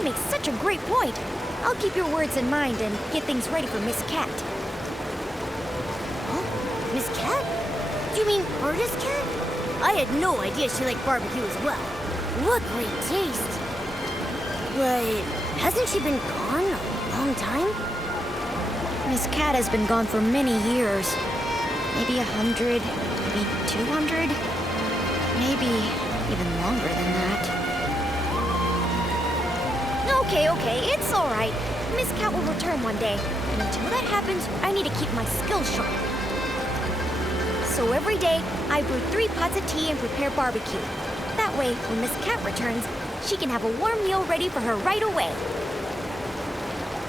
You make such a great point. I'll keep your words in mind and get things ready for Miss Cat. Huh? Miss Cat? Do you mean Artist Cat? I had no idea she liked barbecue as well. What great taste. But hasn't she been gone a long time? Miss Cat has been gone for many years. Maybe 100, maybe 200, maybe even longer than that. Okay, it's all right. Miss Cat will return one day, and until that happens, I need to keep my skills sharp. So every day, I brew 3 pots of tea and prepare barbecue. That way, when Miss Cat returns, she can have a warm meal ready for her right away.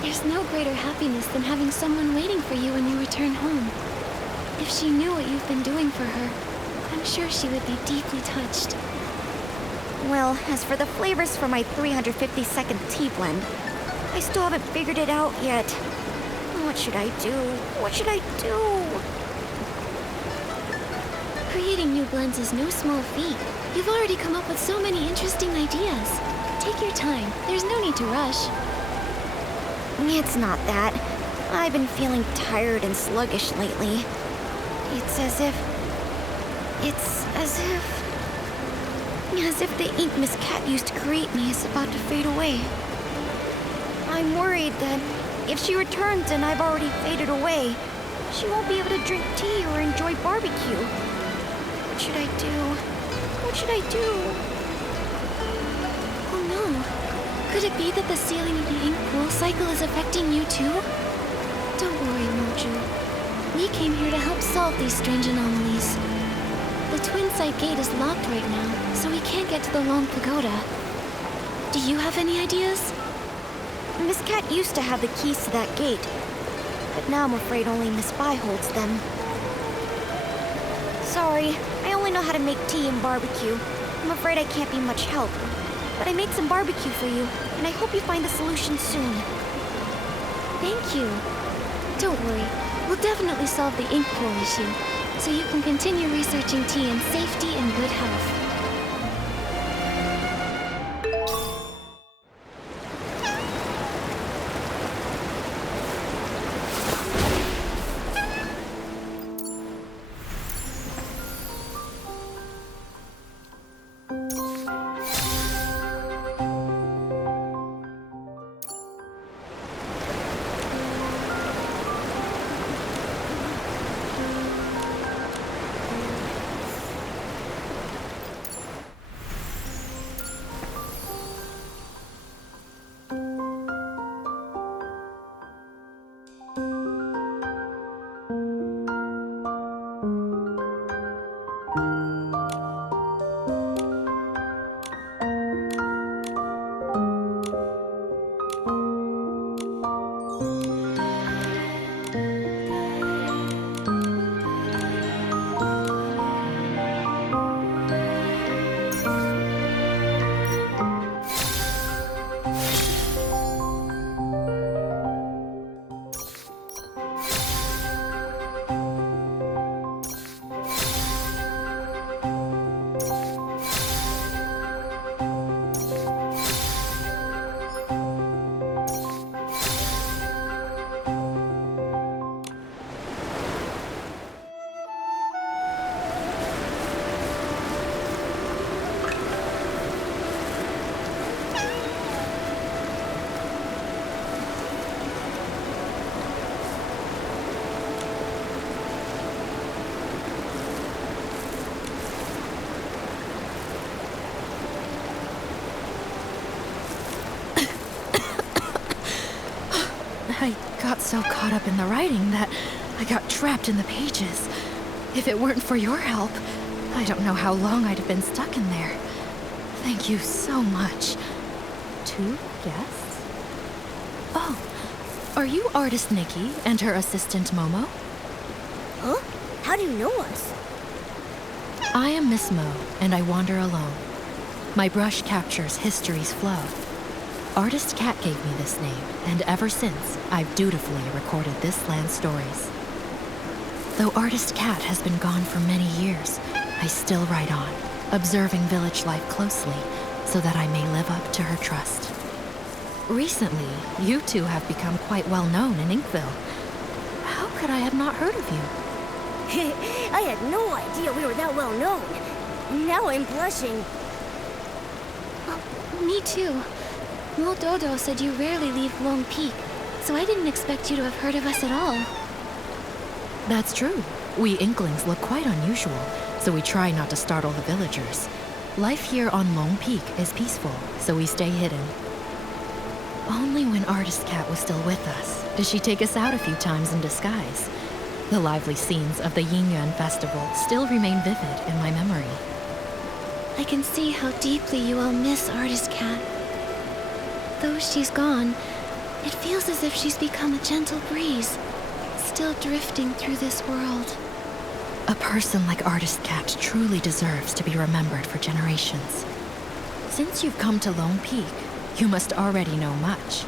There's no greater happiness than having someone waiting for you when you return home. If she knew what you've been doing for her, I'm sure she would be deeply touched. Well, as for the flavors for my 350-second tea blend, I still haven't figured it out yet. What should I do? What should I do? Creating new blends is no small feat. You've already come up with so many interesting ideas. Take your time. There's no need to rush. It's not that. I've been feeling tired and sluggish lately. It's as if the ink Miss Cat used to create me is about to fade away. I'm worried that if she returns and I've already faded away, she won't be able to drink tea or enjoy barbecue. What should I do? What should I do? Oh no. Could it be that the sealing of the ink pool cycle is affecting you too? Don't worry, Moju. We came here to help solve these strange anomalies. The twin side gate is locked right now, so we can't get to the Long Pagoda. Do you have any ideas? Miss Cat used to have the keys to that gate, but now I'm afraid only Miss Bai holds them. Sorry, I only know how to make tea and barbecue. I'm afraid I can't be much help. But I made some barbecue for you, and I hope you find the solution soon. Thank you. Don't worry, we'll definitely solve the ink pool issue, so you can continue researching tea in safety and good health. I got so caught up in the writing that I got trapped in the pages. If it weren't for your help, I don't know how long I'd have been stuck in there. Thank you so much. 2 guests? Oh, are you Artist Nikki and her assistant Momo? Huh? How do you know us? I am Miss Mo, and I wander alone. My brush captures history's flow. Artist Cat gave me this name, and ever since, I've dutifully recorded this land's stories. Though Artist Cat has been gone for many years, I still write on, observing village life closely, so that I may live up to her trust. Recently, you two have become quite well known in Inkville. How could I have not heard of you? I had no idea we were that well known. Now I'm blushing. Me too. Moldodo said you rarely leave Lone Peak, so I didn't expect you to have heard of us at all. That's true. We Inklings look quite unusual, so we try not to startle the villagers. Life here on Lone Peak is peaceful, so we stay hidden. Only when Artist Cat was still with us did she take us out a few times in disguise. The lively scenes of the Yin Yuan festival still remain vivid in my memory. I can see how deeply you all miss Artist Cat. Though she's gone, it feels as if she's become a gentle breeze, still drifting through this world. A person like Artist Cat truly deserves to be remembered for generations. Since you've come to Lone Peak, you must already know much.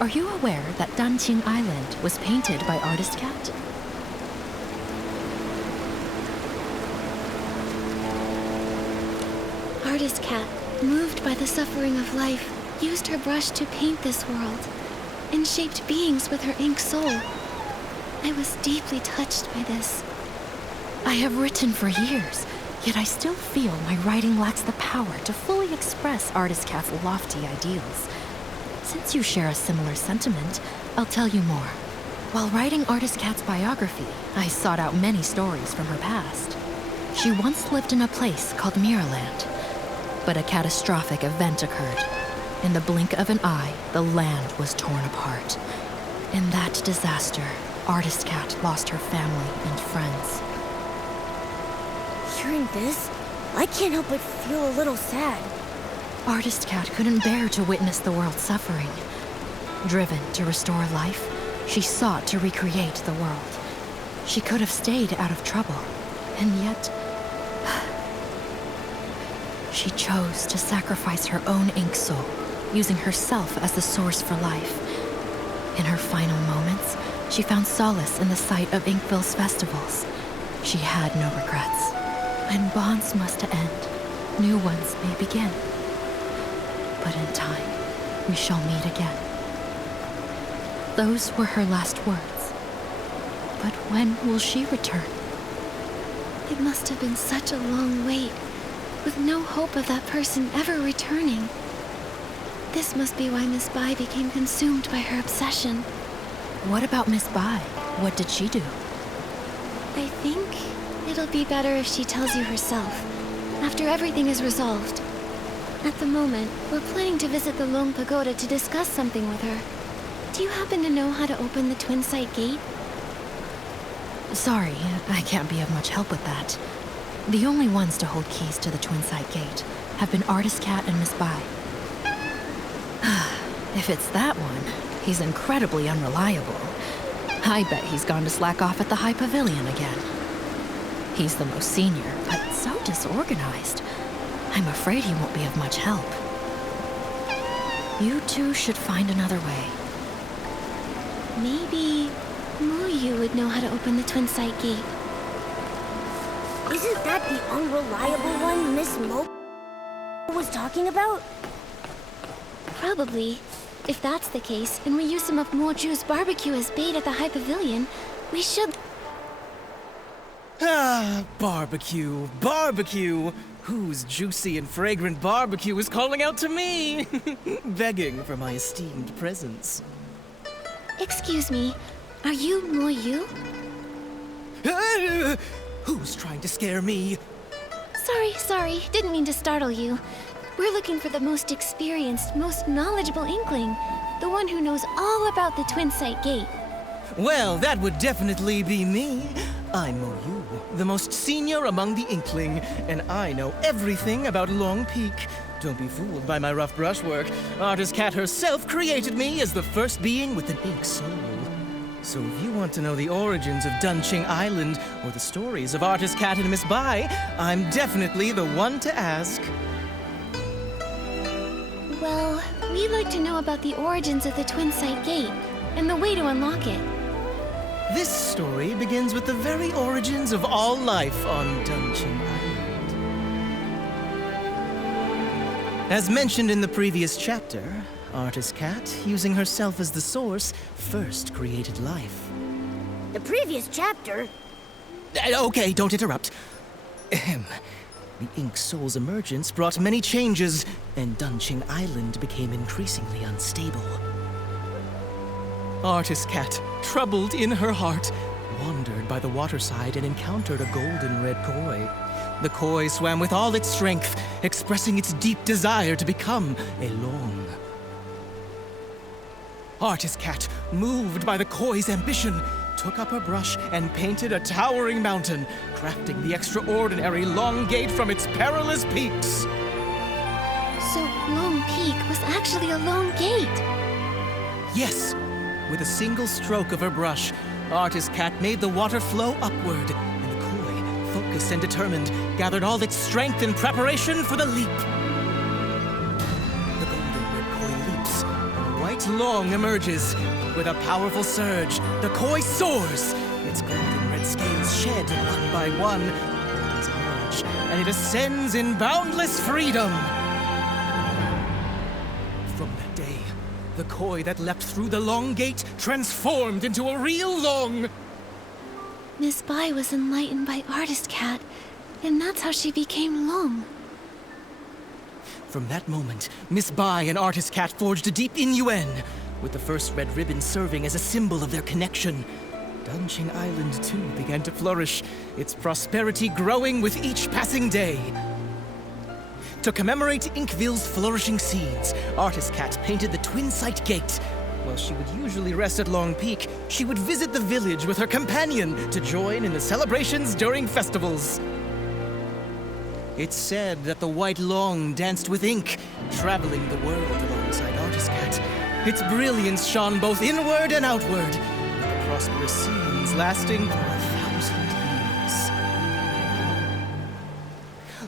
Are you aware that Danqing Island was painted by Artist Cat? Artist Cat, moved by the suffering of life, used her brush to paint this world, and shaped beings with her ink soul. I was deeply touched by this. I have written for years, yet I still feel my writing lacks the power to fully express Artist Cat's lofty ideals. Since you share a similar sentiment, I'll tell you more. While writing Artist Cat's biography, I sought out many stories from her past. She once lived in a place called Mirrorland, but a catastrophic event occurred. In the blink of an eye, the land was torn apart. In that disaster, Artist Cat lost her family and friends. Hearing this, I can't help but feel a little sad. Artist Cat couldn't bear to witness the world suffering. Driven to restore life, she sought to recreate the world. She could have stayed out of trouble, and yet she chose to sacrifice her own ink soul, using herself as the source for life. In her final moments, she found solace in the sight of Inkville's festivals. She had no regrets. When bonds must end, new ones may begin. But in time, we shall meet again. Those were her last words. But when will she return? It must have been such a long wait, with no hope of that person ever returning. This must be why Miss Bai became consumed by her obsession. What about Miss Bai? What did she do? I think it'll be better if she tells you herself, after everything is resolved. At the moment, we're planning to visit the Lone Pagoda to discuss something with her. Do you happen to know how to open the Twin Sight Gate? Sorry, I can't be of much help with that. The only ones to hold keys to the Twin Sight Gate have been Artist Cat and Miss Bai. If it's that one, he's incredibly unreliable. I bet he's gone to slack off at the High Pavilion again. He's the most senior, but so disorganized. I'm afraid he won't be of much help. You two should find another way. Maybe Muyu would know how to open the Twin Sight Gate. Isn't that the unreliable one Miss Mo was talking about? Probably. If that's the case, and we use some of Moju's barbecue as bait at the High Pavilion, we should... Ah, barbecue, barbecue! Whose juicy and fragrant barbecue is calling out to me? Begging for my esteemed presence. Excuse me, are you Moyu? Ah, who's trying to scare me? Sorry, didn't mean to startle you. We're looking for the most experienced, most knowledgeable Inkling. The one who knows all about the Twin Sight Gate. Well, that would definitely be me. I'm Moyu, the most senior among the Inkling, and I know everything about Long Peak. Don't be fooled by my rough brushwork. Artist Cat herself created me as the first being with an ink soul. So if you want to know the origins of Danqing Island, or the stories of Artist Cat and Miss Bai, I'm definitely the one to ask. Well, we'd like to know about the origins of the Twin Sight Gate, and the way to unlock it. This story begins with the very origins of all life on Danqing Island. As mentioned in the previous chapter, Artist Cat, using herself as the source, first created life. The previous chapter? Okay, don't interrupt. Ahem. The Ink Soul's emergence brought many changes, and Dunching Island became increasingly unstable. Artist Cat, troubled in her heart, wandered by the waterside and encountered a golden red koi. The koi swam with all its strength, expressing its deep desire to become a long. Artist Cat, moved by the koi's ambition, took up her brush and painted a towering mountain, crafting the extraordinary Long Gate from its perilous peaks. So Long Peak was actually a long gate. Yes, with a single stroke of her brush, Artist Cat made the water flow upward, and the koi, focused and determined, gathered all its strength in preparation for the leap. The golden red koi leaps, and a white long emerges. With a powerful surge, the koi soars. Its golden red scales shed one by one. Wings emerge, and it ascends in boundless freedom. From that day, the koi that leapt through the Long Gate transformed into a real long. Miss Bai was enlightened by Artist Cat, and that's how she became Long. From that moment, Miss Bai and Artist Cat forged a deep innuendo, with the first red ribbon serving as a symbol of their connection. Dunching Island, too, began to flourish, its prosperity growing with each passing day. To commemorate Inkville's flourishing seeds, Artist Cat painted the Twin Sight Gate. While she would usually rest at Long Peak, she would visit the village with her companion to join in the celebrations during festivals. It's said that the White Long danced with ink, traveling the world alongside Artist Cat. Its brilliance shone both inward and outward, with the prosperous scenes lasting for 1,000 years.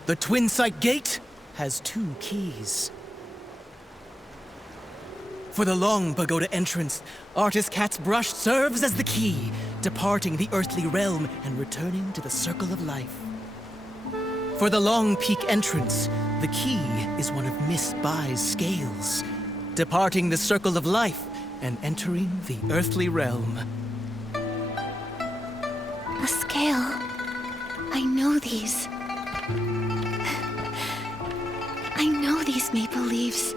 The Twin Sight Gate has 2 keys. For the Long Pagoda entrance, Artist Cat's brush serves as the key, departing the earthly realm and returning to the circle of life. For the Long Peak entrance, the key is one of Miss Bai's scales, departing the circle of life and entering the earthly realm. A scale. I know these. I know these maple leaves.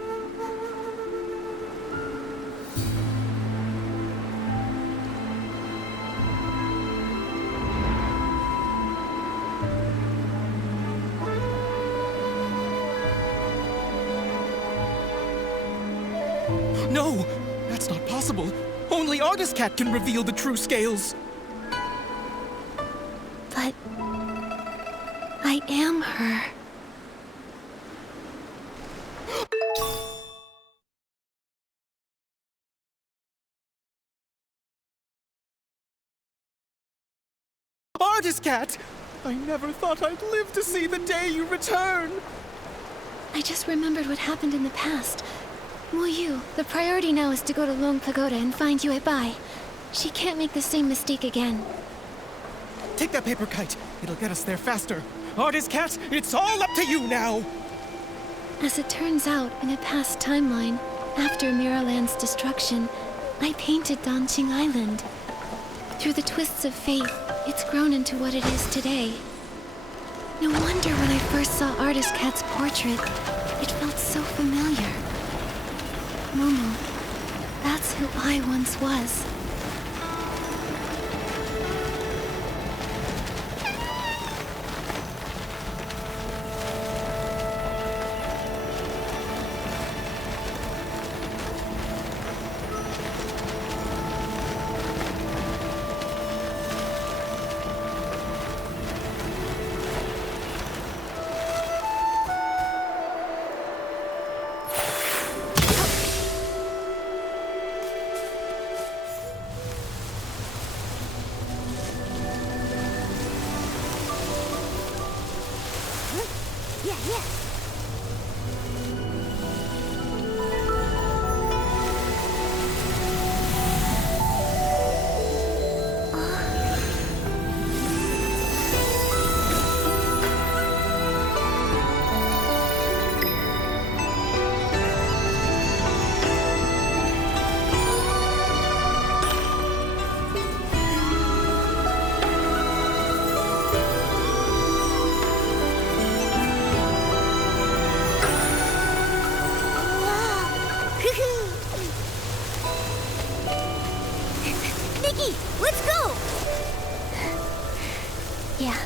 No, that's not possible. Only Artist Cat can reveal the true scales. But I am her. Artist Cat! I never thought I'd live to see the day you return! I just remembered what happened in the past. Wu Yu, the priority now is to go to Long Pagoda and find Yue Bai. She can't make the same mistake again. Take that paper kite. It'll get us there faster. Artist Cat, it's all up to you now! As it turns out, in a past timeline, after Miraland's destruction, I painted Danqing Island. Through the twists of fate, it's grown into what it is today. No wonder when I first saw Artist Cat's portrait, it felt so familiar. Momo, that's who I once was. Let's go! Yeah.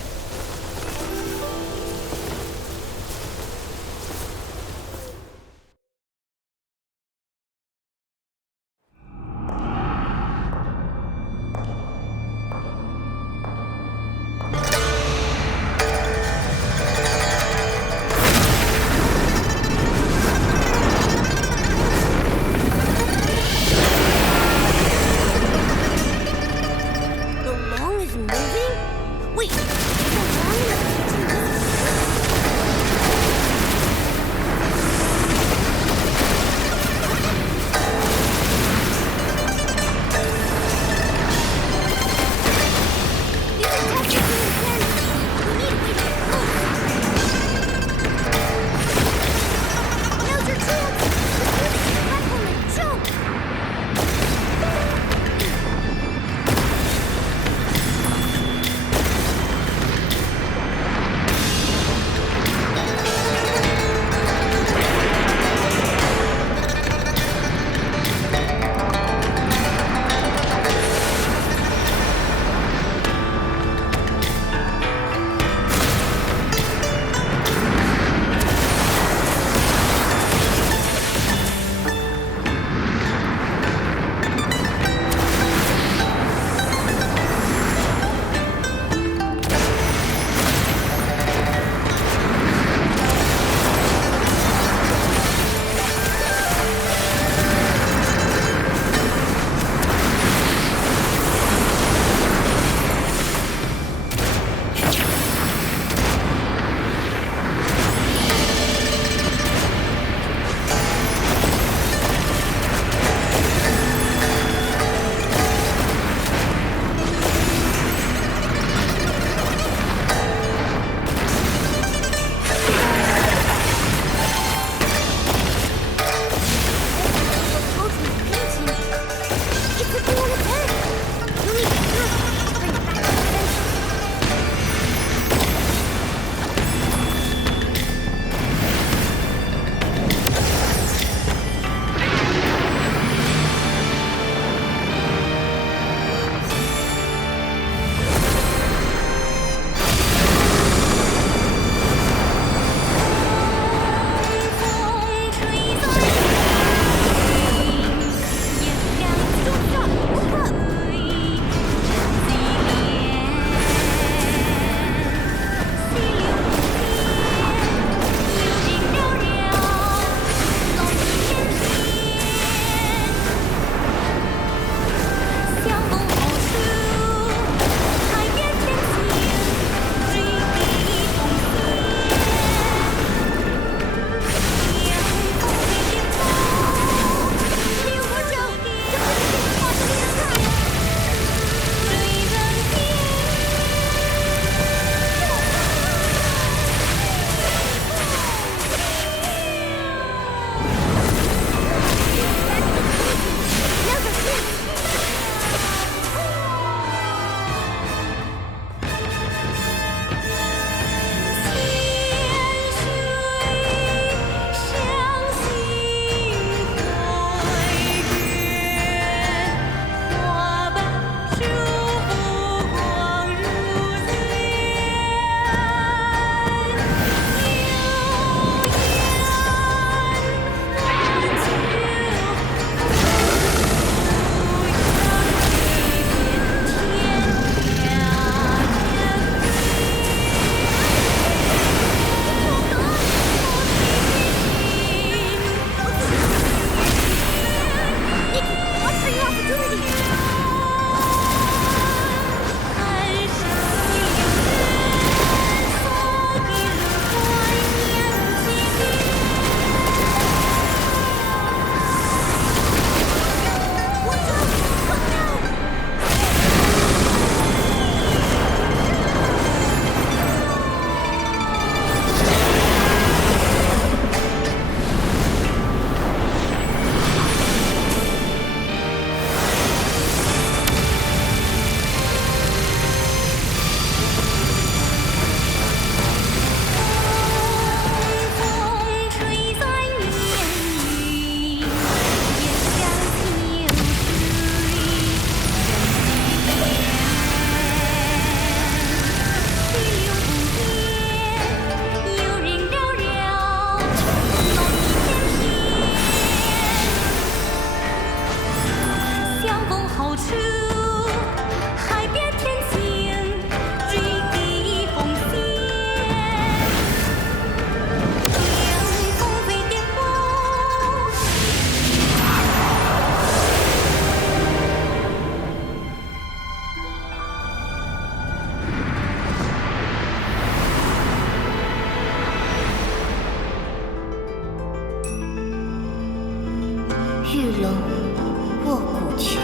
卧骨拳，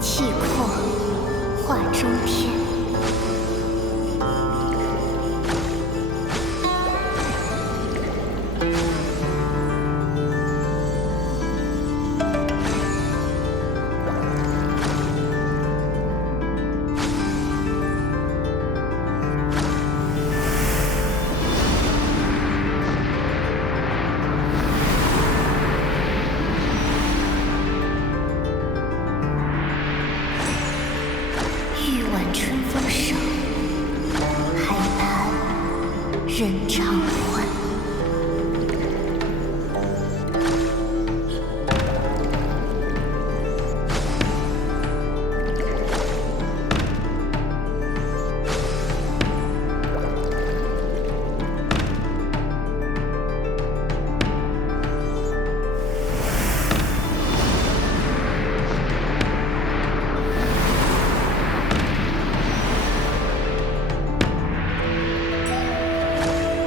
气阔化中天。欲挽春风手，还盼人偿还。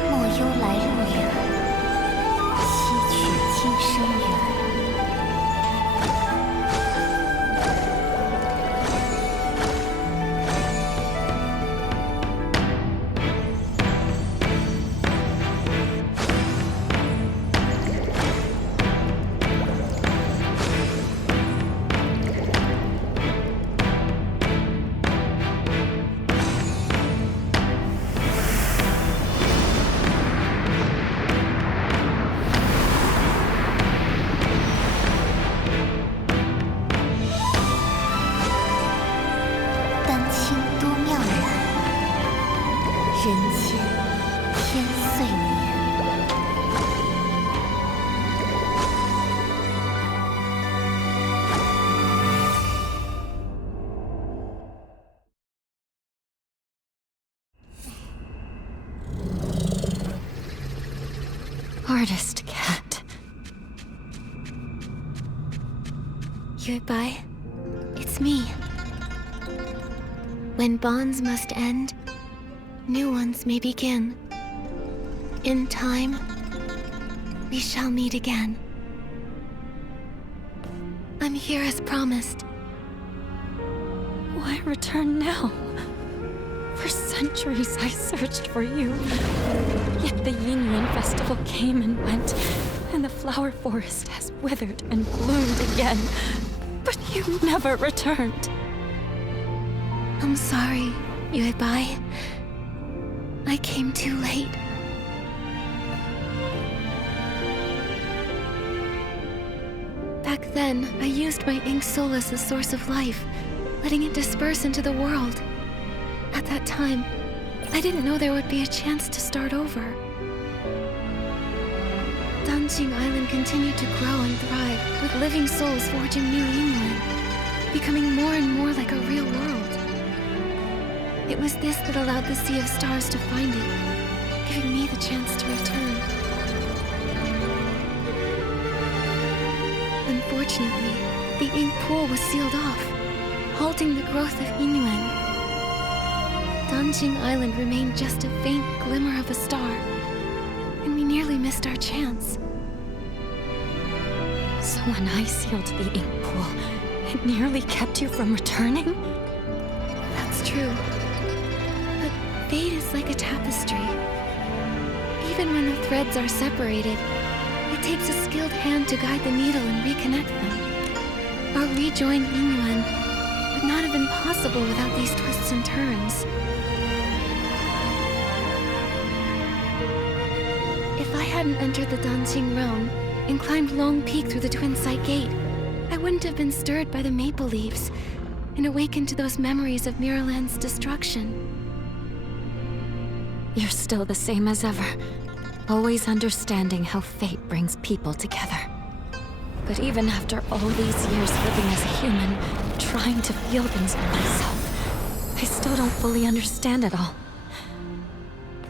莫忧来路远，西去今生缘。丹青多妙然，人间天岁年。Artist cat. Goodbye. It's me. When bonds must end, new ones may begin. In time, we shall meet again. I'm here as promised. Why return now? For centuries I searched for you. Yet the Yin festival came and went, and the flower forest has withered and bloomed again. But you never returned. I'm sorry, Yuebai. I came too late. Back then, I used my ink soul as the source of life, letting it disperse into the world. At that time, I didn't know there would be a chance to start over. Danjing Island continued to grow and thrive, with living souls forging new Yingwen, becoming more and more like a real world. It was this that allowed the Sea of Stars to find it, giving me the chance to return. Unfortunately, the ink pool was sealed off, halting the growth of Inuan. Danjing Island remained just a faint glimmer of a star, and we nearly missed our chance. So when I sealed the ink pool, it nearly kept you from returning? That's true. But fate is like a tapestry. Even when the threads are separated, it takes a skilled hand to guide the needle and reconnect them. Our rejoined Inuan would not have been possible without these twists and turns. If I hadn't entered the Danjing realm and climbed Long Peak through the Twin Sight Gate, I wouldn't have been stirred by the maple leaves and awakened to those memories of Miraland's destruction. You're still the same as ever, always understanding how fate brings people together. But even after all these years living as a human, trying to feel things for myself, I still don't fully understand it all.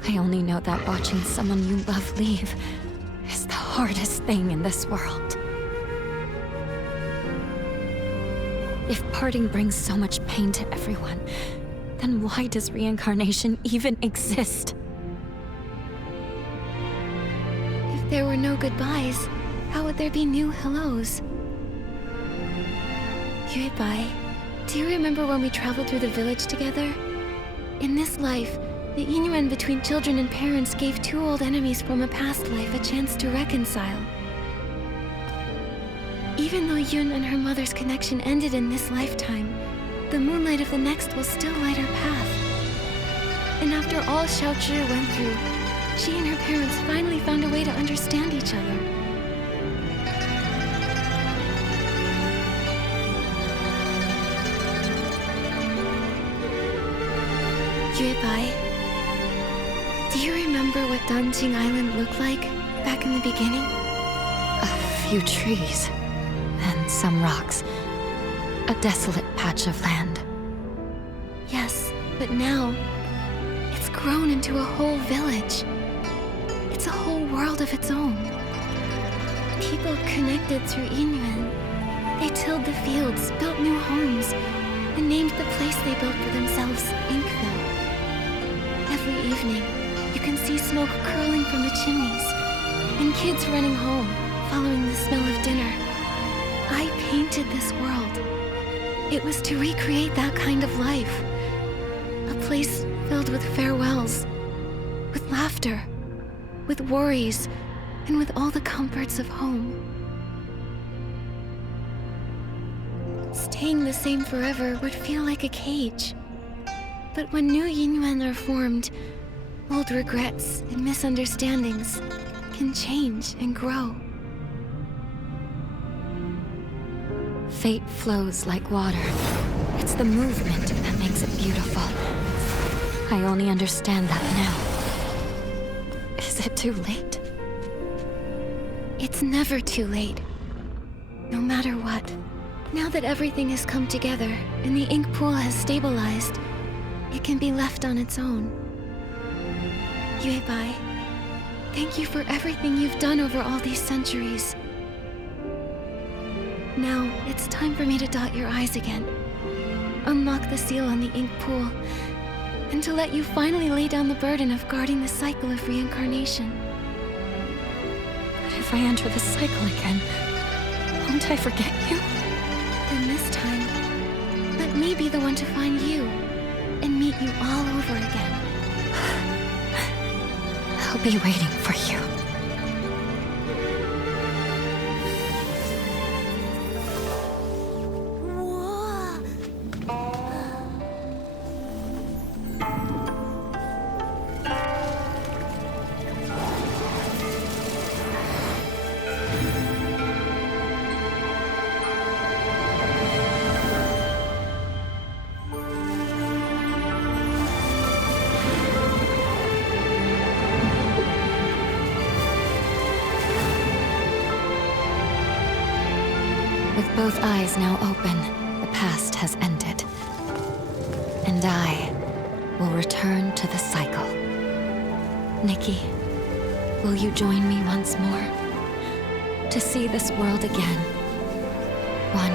I only know that watching someone you love leave is the hardest thing in this world. If parting brings so much pain to everyone, then why does reincarnation even exist? If there were no goodbyes, how would there be new hellos? Yuebai, do you remember when we traveled through the village together? In this life, the inuan between children and parents gave two old enemies from a past life a chance to reconcile. Even though Yun and her mother's connection ended in this lifetime, the moonlight of the next will still light our path. And after all Xiaozhi went through, she and her parents finally found a way to understand each other. Yuebai, do you remember what Danjing Island looked like back in the beginning? A few trees, and some rocks. A desolate patch of land. Yes, but now, it's grown into a whole village. It's a whole world of its own. People connected through Inuan. They tilled the fields, built new homes, and named the place they built for themselves Inkville. Every evening, you can see smoke curling from the chimneys, and kids running home, following the smell of dinner. I painted this world. It was to recreate that kind of life. A place filled with farewells, with laughter, with worries, and with all the comforts of home. Staying the same forever would feel like a cage. But when new Yinyuan are formed, old regrets and misunderstandings can change and grow. Fate flows like water. It's the movement that makes it beautiful. I only understand that now. Is it too late? It's never too late. No matter what. Now that everything has come together and the ink pool has stabilized, it can be left on its own. Yuebai, thank you for everything you've done over all these centuries. Now, it's time for me to dot your I's again. Unlock the seal on the ink pool, and to let you finally lay down the burden of guarding the cycle of reincarnation. But if I enter the cycle again, won't I forget you? Then this time, let me be the one to find you, and meet you all over again. I'll be waiting for you. With both eyes now open, the past has ended. And I will return to the cycle. Nikki, will you join me once more? To see this world again, one